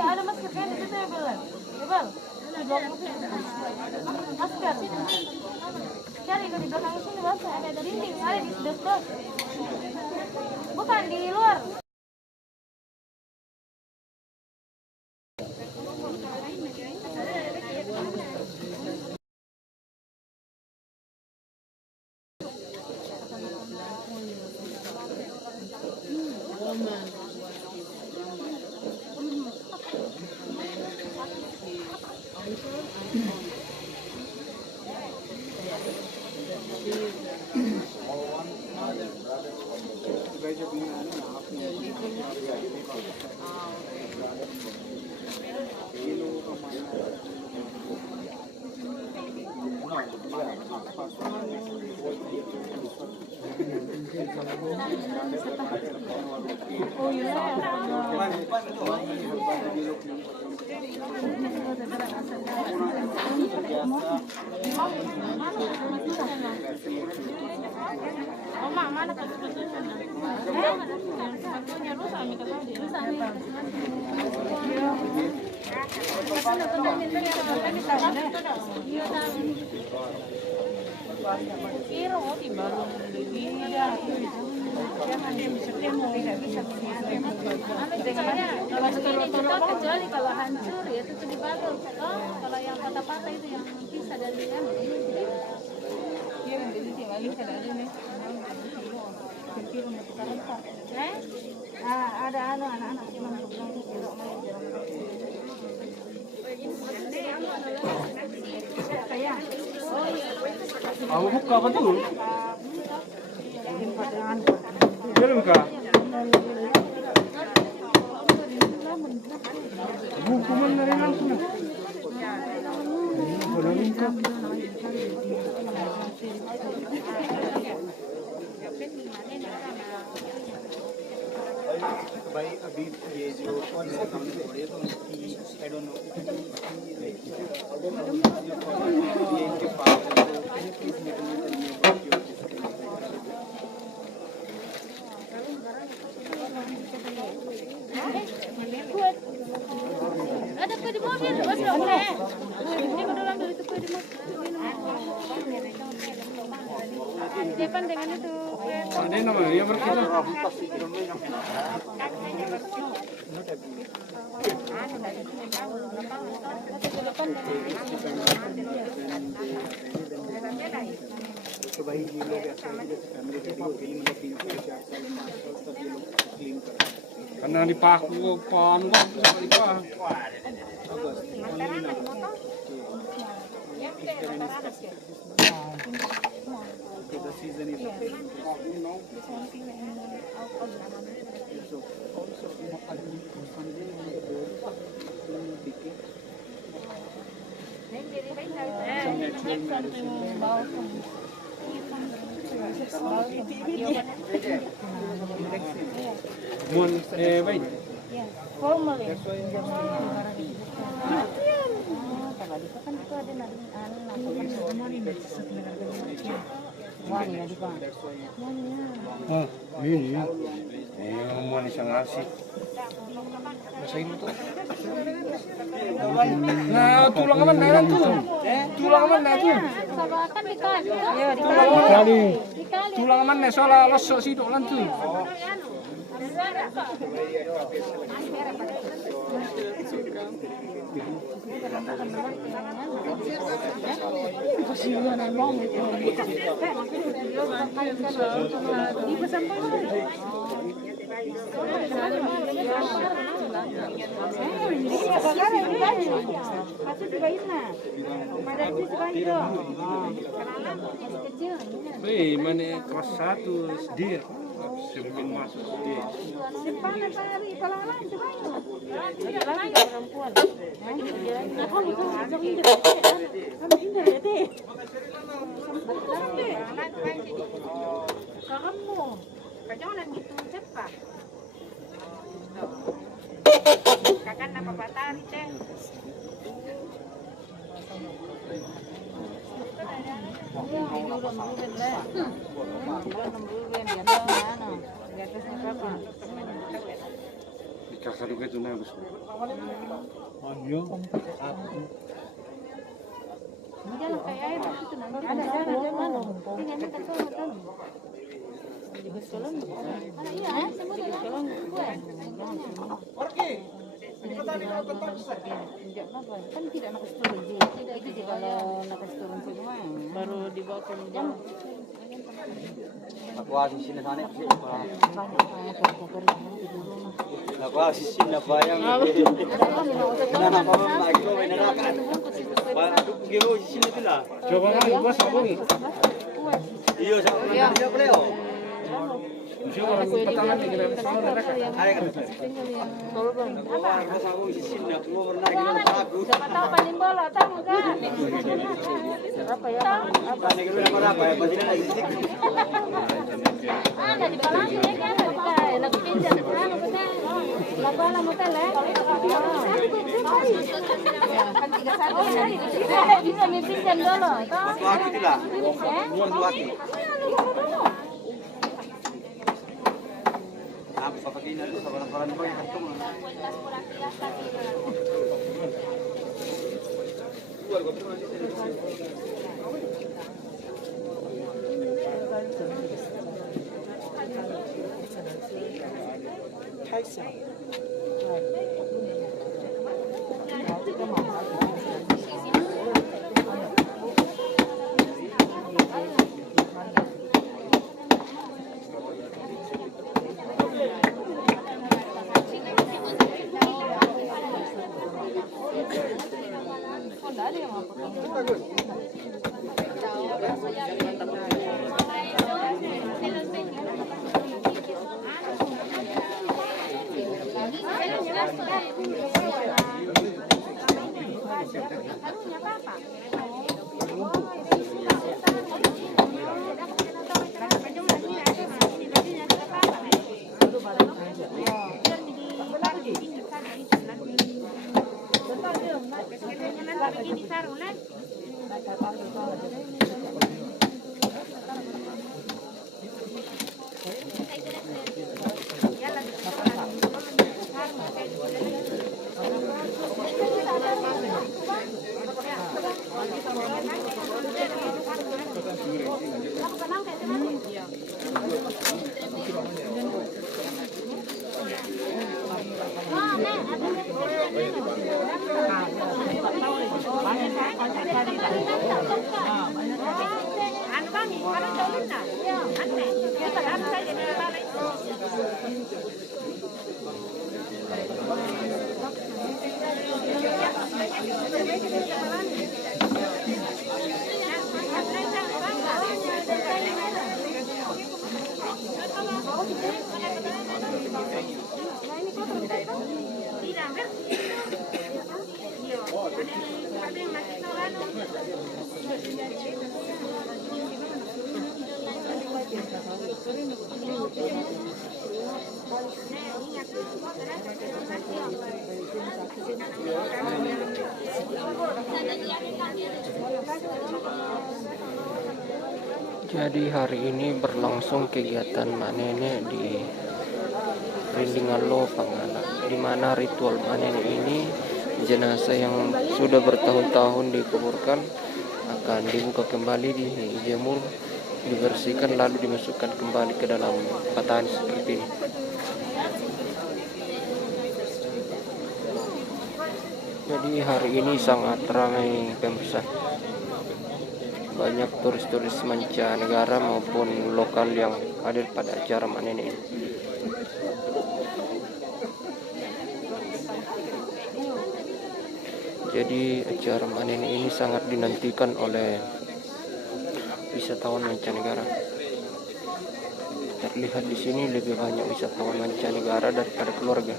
Ada maskernya di situ ya, Bel? Ya, Bel? Masker. Cari di belakang sini, Bel. Ada dinding, ada di sebelah. Bukan di luar. Oh iya. Oma, mana sebetulnya? Sebetulnya rusak minta tadi. Kiro di baru kecuali kalau hancur ya itu dibangun. Kalau yang patah-patah itu yang bisa dari yang ada anak-anak Aku buka apa tuh? Belum kah? Buku mana yang langsung? भाई अभी ये जो कौन सा काम हो रही है तो उनकी आई डोंट नो ये इनके पास है तो प्लीज मेरे ada kue di mobil, bos dong. Ini udah ambil itu kue di mobil. Depan dengan itu. Ada nama dia berkita. तो भाई ये लोग ऐसे फैमिली वीडियो के लिए मतलब 3-4 साल 5 साल तक ये लोग क्लीन करते हैं Karena dipaku pohon waktu di bawah. The season is Mun baik. Formal ya. Oh, ini. Mau isang asik. Basahin mo to. Nah, tulang naman na to. Tulang naman na to. Kan dikali. Dikali. Tulang naman na soalnya loso sido lang to. Hei, mana kelas 1 SD sebelum masuk SD. Kamu, jangan gitu cepat. Kakak apa batari teh? Dikasih juga itu nih bos. Jangan kayak air itu nanti ada mana? Ini minta soal iya, semua dalam kan tidak nak turun itu juga kalau nak turun semua baru dibawa ke jam. Aku asisin na sana kasi aku asisin na bayang na lagi ko may narakan giro asisin na tila Coba kan bos aku nih. iyo sa iya pleo Coba orang pertama nih kita sama mereka. ay kan mas aku asisin na ko na gino aku Siapa tahu paling bola tahu enggak? Apa ya? apa negro na marapa ay pati na isik Ada di balang ini kan ada lagi pinjam kan betul. Lagu ala motel ya. Kan 3 bisa pinjam dulu. aku aki tila aku aki apa papakin na sa barang-barang ko yung kartong Jadi hari ini berlangsung kegiatan manene di Rindingalo Panganak, di mana ritual manene ini jenazah yang sudah bertahun-tahun dikuburkan akan dibuka kembali, dijemur, dibersihkan, lalu dimasukkan kembali ke dalam patahan seperti ini. Jadi hari ini sangat ramai pemirsa. Banyak turis-turis mancanegara maupun lokal yang hadir pada acara manene ini. Jadi acara manene ini sangat dinantikan oleh wisatawan mancanegara. Terlihat di sini lebih banyak wisatawan mancanegara daripada keluarga.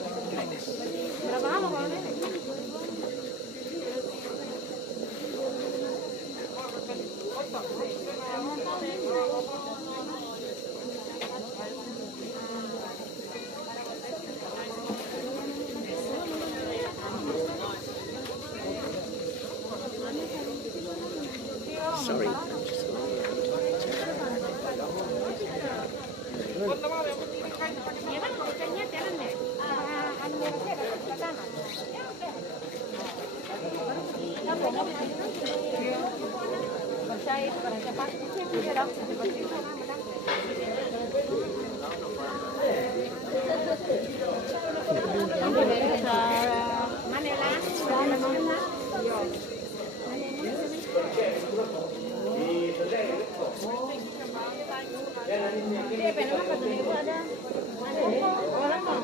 Ya kan ikannya jalan deh. Anu merahnya ke sana. Percaya pada cepat itu dia dah seperti itu. Mana lah? Dia pengen apa tuh ibu ada? Orang mau.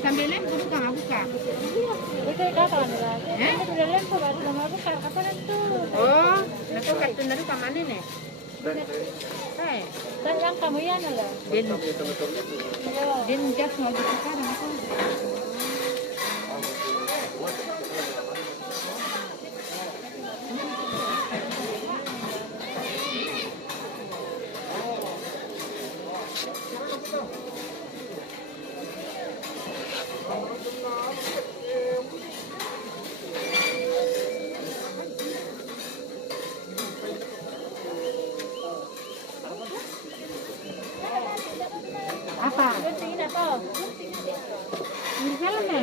Sambilnya buka nggak buka? Itu kapan ya? Itu udah lempar baru nggak buka. Kapan itu? Oh, itu kartu dari kemana nih? Hai, dan yang kamu ya nala? Din jas mau buka kan aku? Apa? Ini apa? Ini film ya?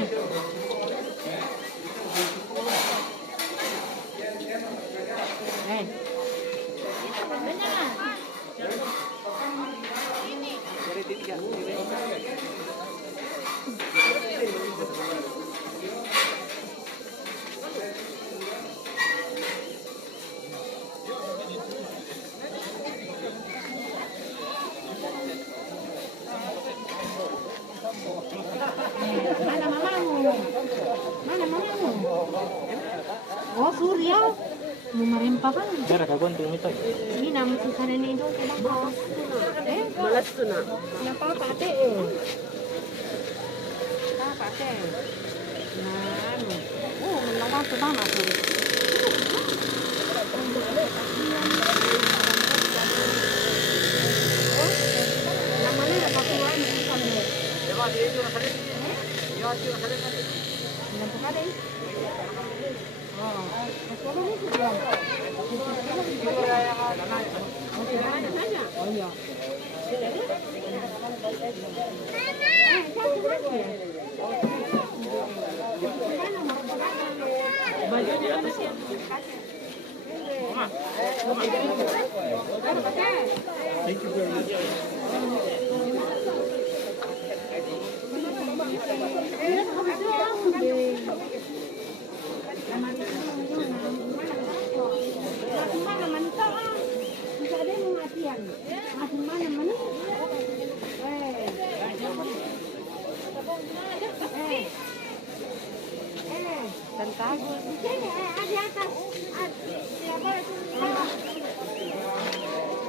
Mana mamamu? Mana mamamu? Oh, Surya. Mau merempah kan? Ini nama susah ini itu kenapa? Balas tuna. Kenapa pate? Ah, pate. Nah, menolong tu bang aku. Namanya apa tuan bukan ni? Nampak ada? Oh, kalau ni sudah. Oh ya. Thank you very much.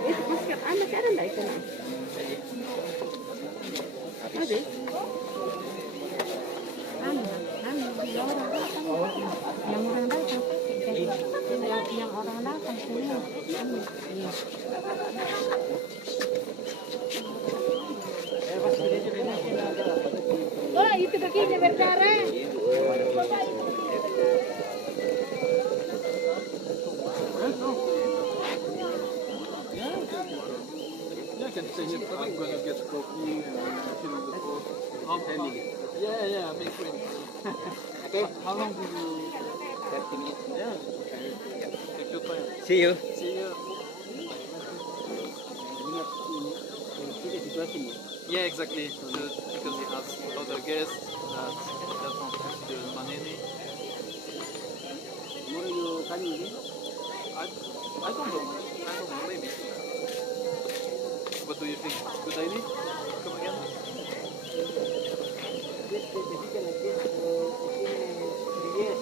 Itu basket anak ada enggak itu? Ada. Yang orang datang yang orang datang sini. Oh, itu kakinya berdarah. I'm gonna get coffee and fill the pot. Family. Yeah, make friends. Okay. How long do you? 30 minutes. Yeah. Take your time. See you. See you. Yeah, exactly. Because he has other guests that want to see the Manini. Tomorrow you coming in? I don't know. Maybe. What do you think? Good idea? Come again? Yes.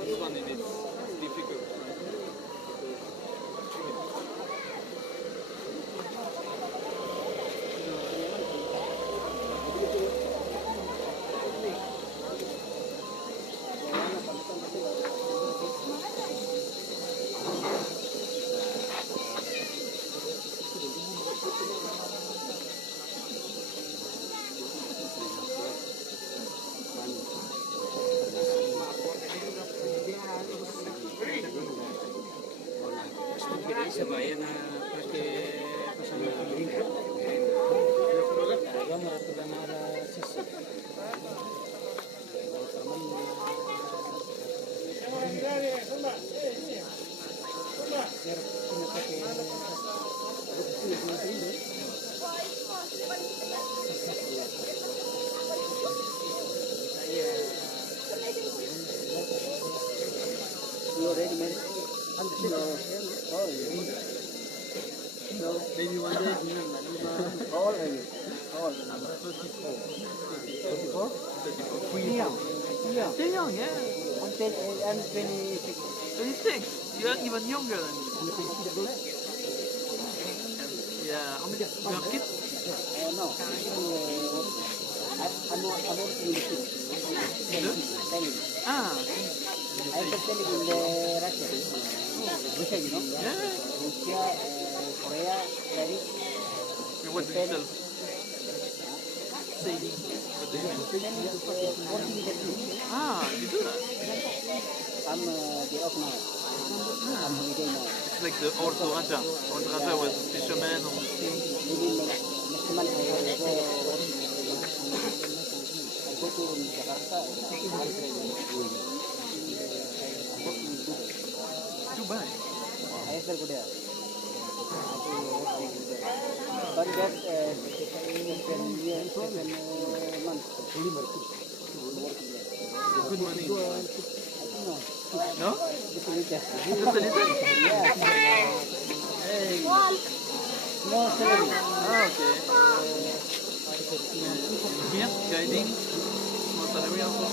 This one is difficult. Sebaya na pakai pasangan Amerika. Agama ratu dan arah sisi. You already married? Oh, yeah. So maybe one day how old are you? How old? 34? 34? Young. Still young, yeah. I'm 26. 26. You're even younger than me. Yeah. How many? You have kids? No. I'm working in the city. Ah. I'm selling in the Russia. Russia, you know? Yeah. Russia, Korea, Paris. What do you sell? Saving. What do you sell? Working in the city. Ah, you do that. I'm day off now. I'm holiday now. It's like the Orto Raja. Orto Raja was a fisherman on the sea. Maybe next month I will go working. I go to Jakarta. Dubai. I feel good there. But that 7 years, 7 months. Good money. No? No? Just a little. Just a little? Yeah. Hey. No salary. Ah, okay. Here, guiding. No salary also.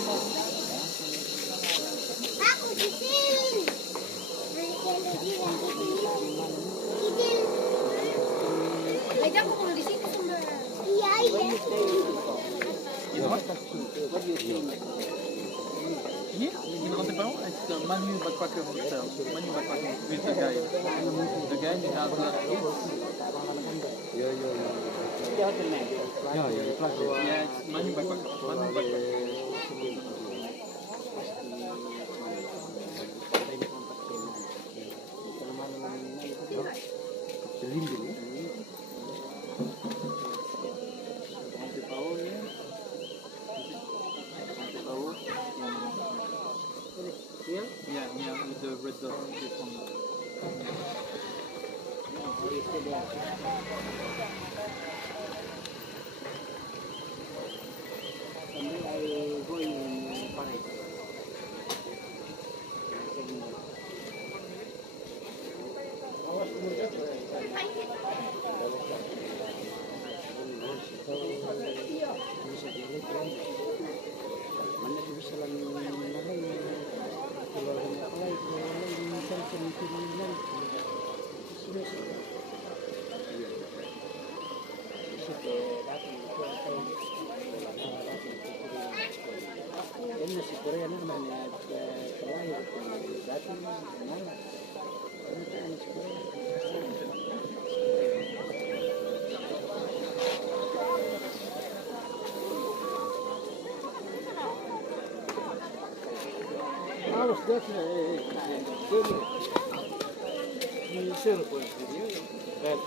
Aja aku kalau di sini sumber. Iya, iya. You know what? What do you think? Ini in Rotterdam, it's the Manu Backpacker Hotel. Manu Backpacker with the guide. The guide is out there. Ya, ya, ya. Ya, ya, Yeah, it's Manu Backpacker. Manu Backpacker. Yeah, yeah, with the red dot. This one.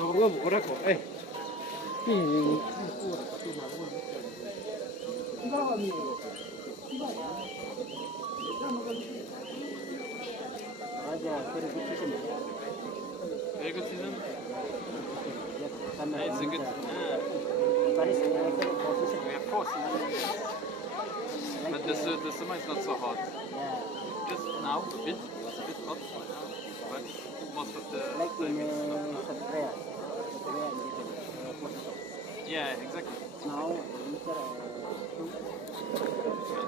Tolong bukan aku. Very good season. It's a good. We have force. But the summer is not so hot. Just now a bit. It's a bit hot. But most of the time it's not. Yeah, exactly. Now,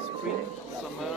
Spring, summer,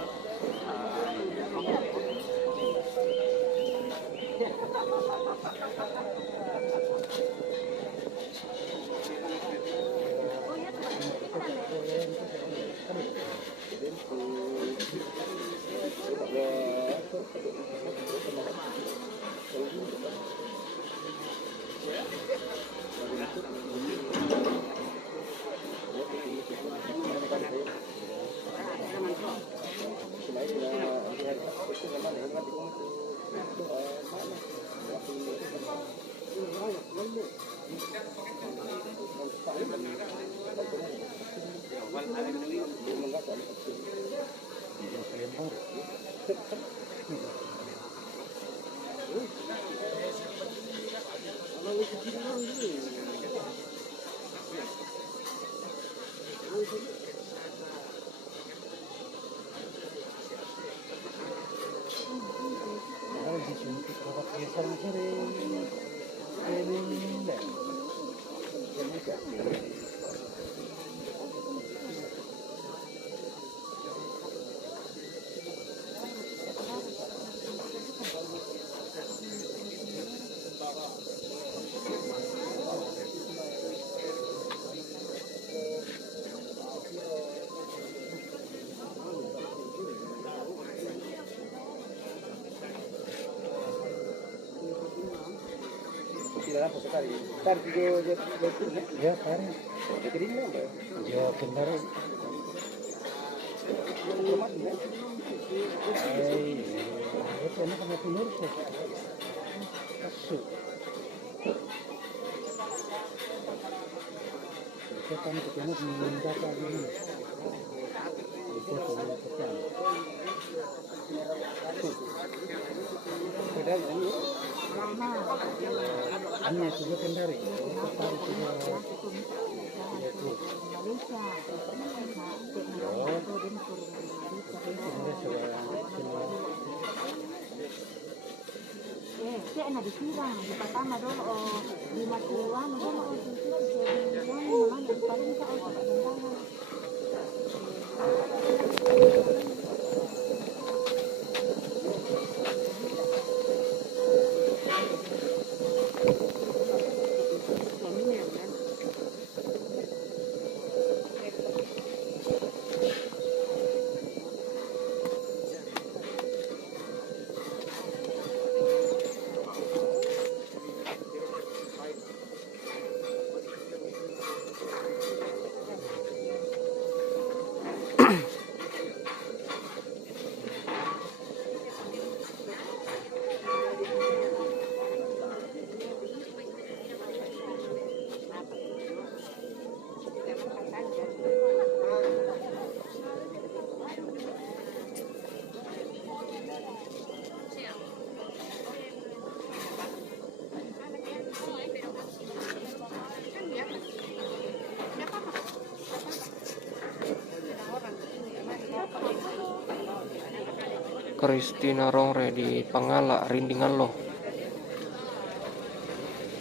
Christina Rongre di Pangala, Rindingan loh.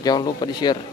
Jangan lupa di-share.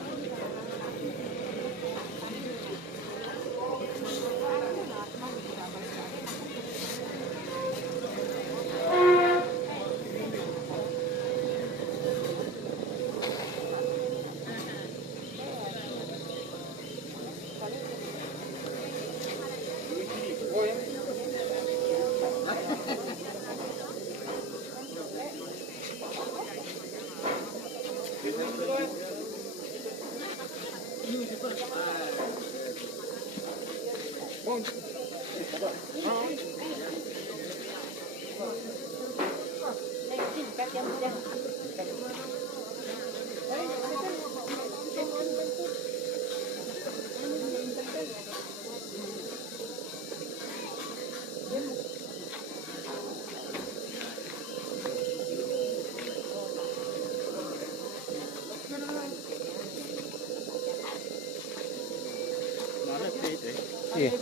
Iya.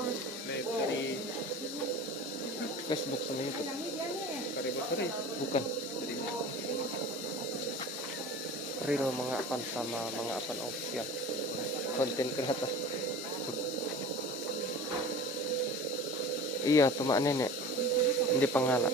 Dari Facebook sama YouTube. Kaributeri. Bukan. Real Mengapan sama Mengapan Official. Konten kreator. Iya, tuh mak nenek di Pangala.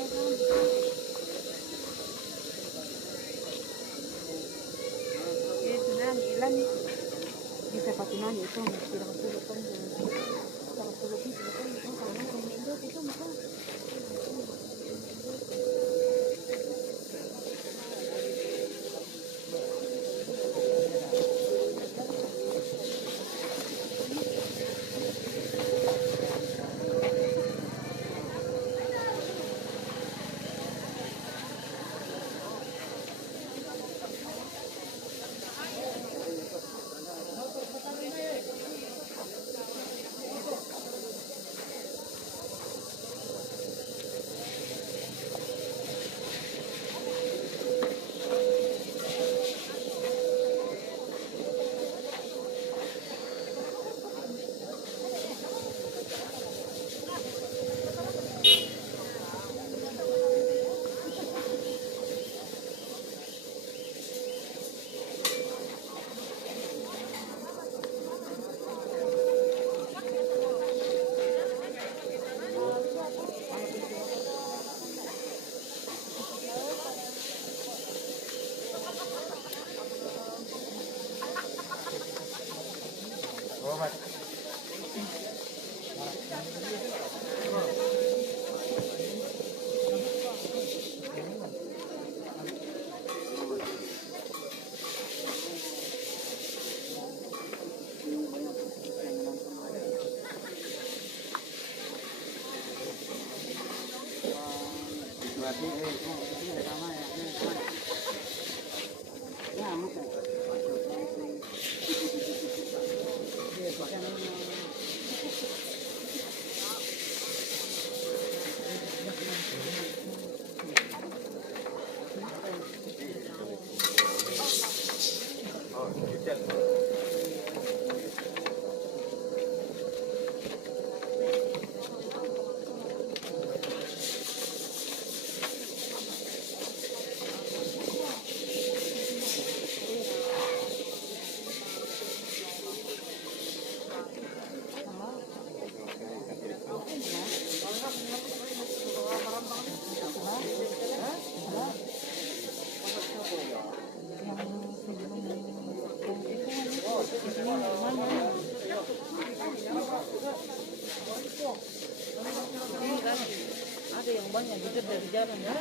Ada yang banyak gitu dari jalan ya.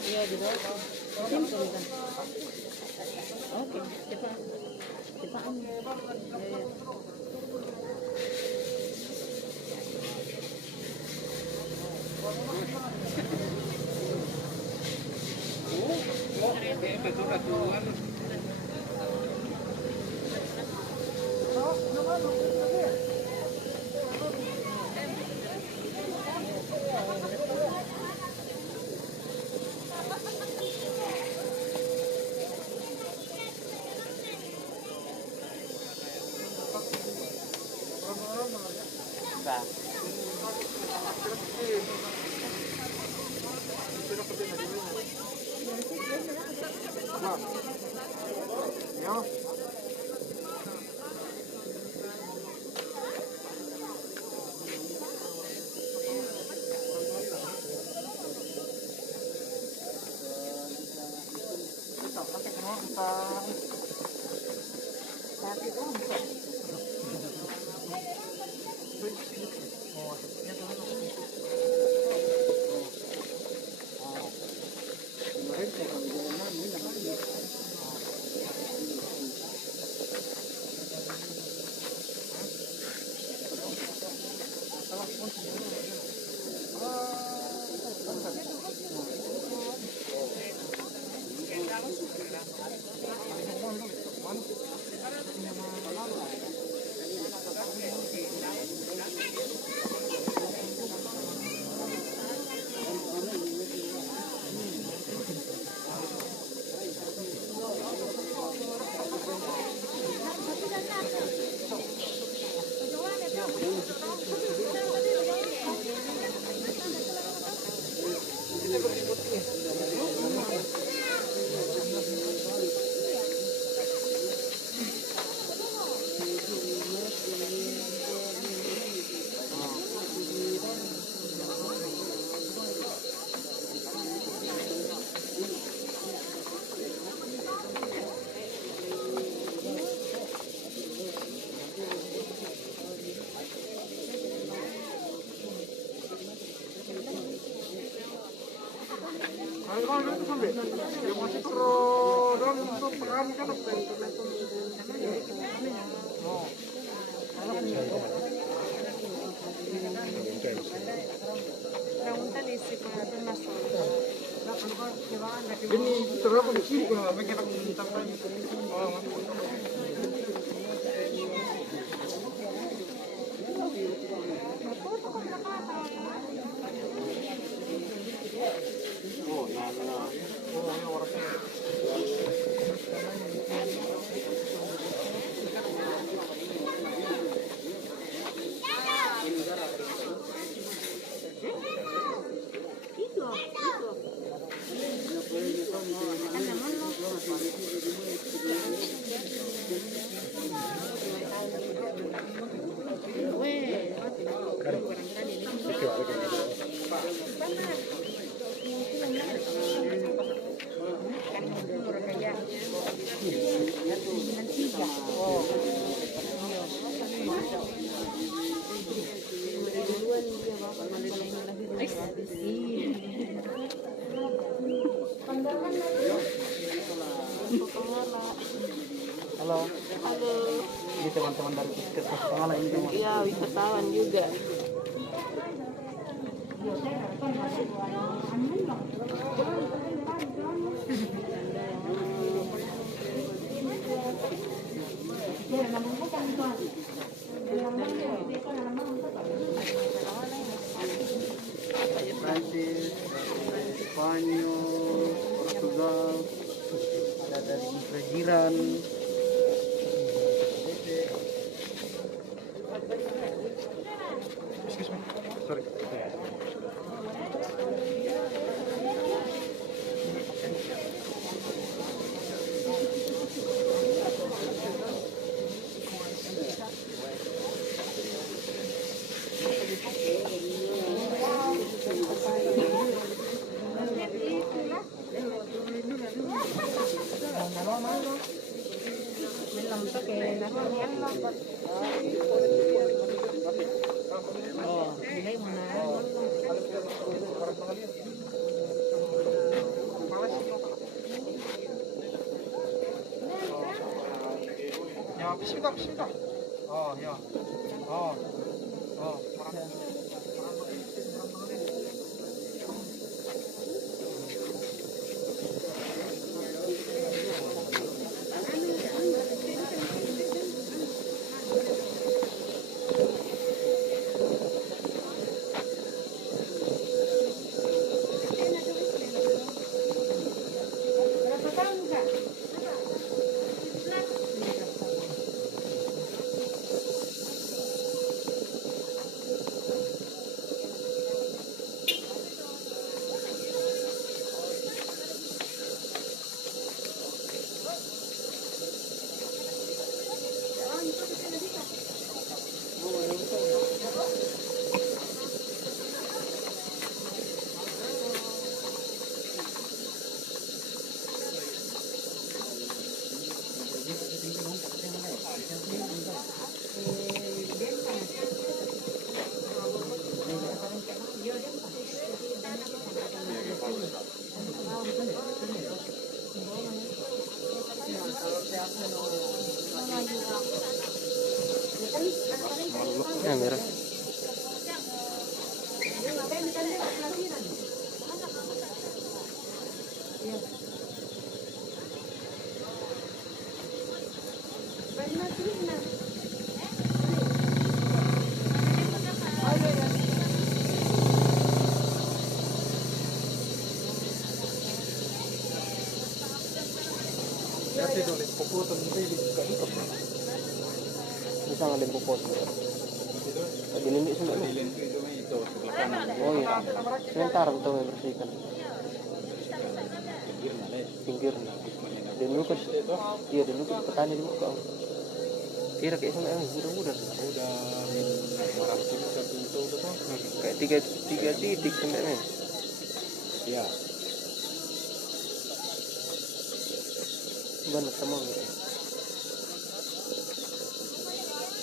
Iya gitu. Simpel kan. Oke, cepat. Cepat. Ya, ya. Ini terlalu kecil kalau mereka nak minta lagi. Halo. Halo. Ini teman-teman dari Puskesmas Pengala ini teman. Iya, wisatawan juga. Prancis, Spanyol, Portugal, dari Jiran. Sorry. Ya, bismillah. Oh, ya. Oh. Oh, kamera. Dati doon, puputan mo tayo, dito. Bisa ngalin pupot. Dinindi sa ano? Dilin ko ito sebelah kanan. Oh iya. Sementara betul membersihkan. Pinggir na le. Pinggir na. Dulu kan, iya dulu kan petani di muka. Kira kayak sama yang mudah-mudah. Udah min 200 satu itu udah tuh. Kayak tiga titik sebenarnya. Ya. Banyak sama gitu.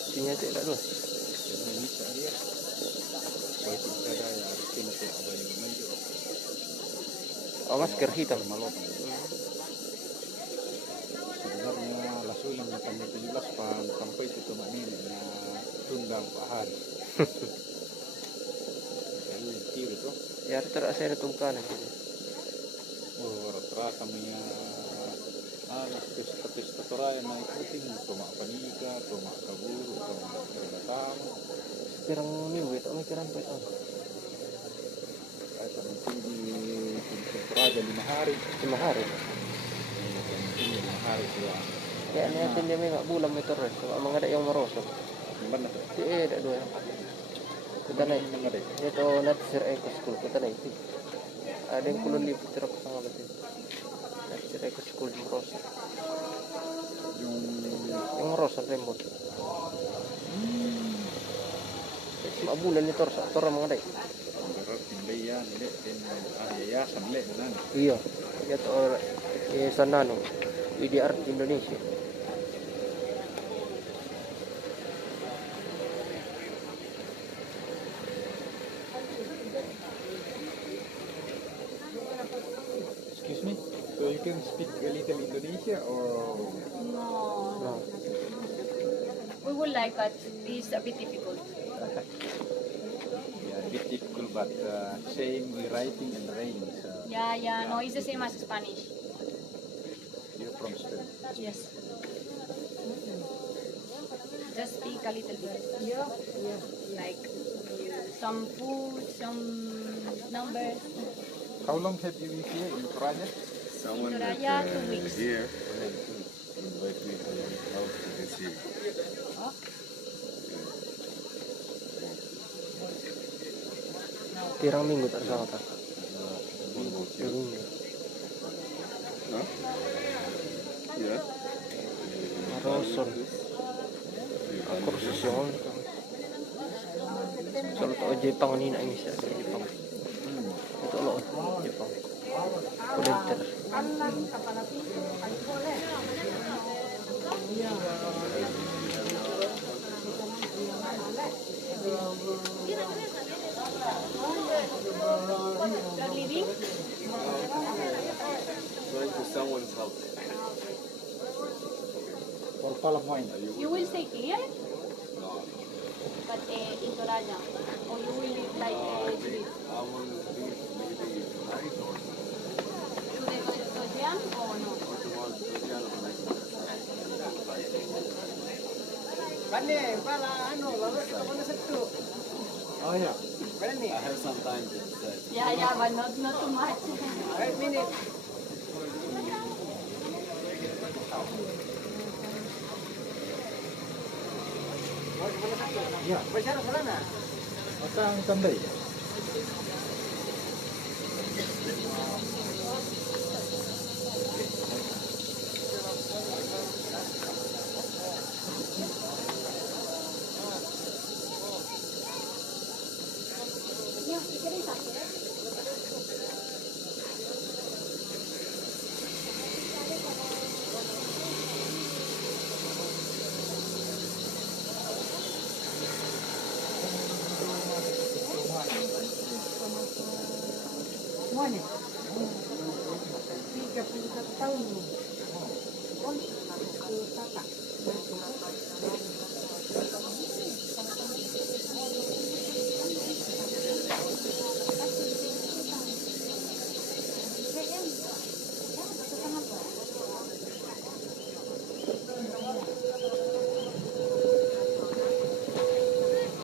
Sinya tidak dulu. Bisa dia. Baik kita ada ya kena tuh apa yang mana. Oh masker hitam. Sebenarnya lasulang na tanggal 17 pang sampai itu tumanin na tundang Pak Hari. Jadi yang kiri tuh. Ya terasa ada tumpukan gitu. Oh, rata-rata punya pesta Toraya na ikutin tumak panika, tumak kaburu, tumak berdatang. Pirang minggu itu mikiran apa itu? Kaya penting di Toraja 5 hari. 5 hari. Penting 5 hari sudah. Ya niatin dia may bulan may terus. Kalau mga ada yang merosot. Gimana tuh? Tidak dua. Kita naik. Gimana deh? Itu nanti sir eco school kita naik. Ada yang kulon liput terus sama betul. Nanti sir eco school di merosot. Yang merosot remote. Cuma bulan itu terus. Terus mga ada. Berat nilai ya, nilai dan yayasan nilai nan. Iya. Ya tuh yayasan nano. IDR Indonesia. Excuse me, so you can speak a little Indonesia or? No. We would like, but it's a bit difficult. Yeah, a bit difficult, but same with writing and writing. So Yeah, no, it's the same as Spanish. you're from Spain. Yes. Just speak a little bit. Like some food, some numbers. How long have you been here in Toraja? Someone Toraja, 2 weeks. here invite me to his house to visit. Pirang minggu terus sama tak? Minggu. 2 minggu. Huh? Yeah. Merosot. Kursus yang selalu tahu Jepang ni nak ini saya Jepang. Itu loh Jepang. Volunteer. You're leaving? Going to someone's house. For Palamoy. You will stay here? But in Toraja? Or you will live like Judith? I will be leaving tonight or Today to Tojian or no? tomorrow to the other night. Bani, para ano, lalas ka muna sa ito. Oh yeah. Bani, I have some time to decide. Yeah, but not too much. 5 minutes. Yeah. Masyado ka na. Maka ang tanda ya. Mone. 30 tahun.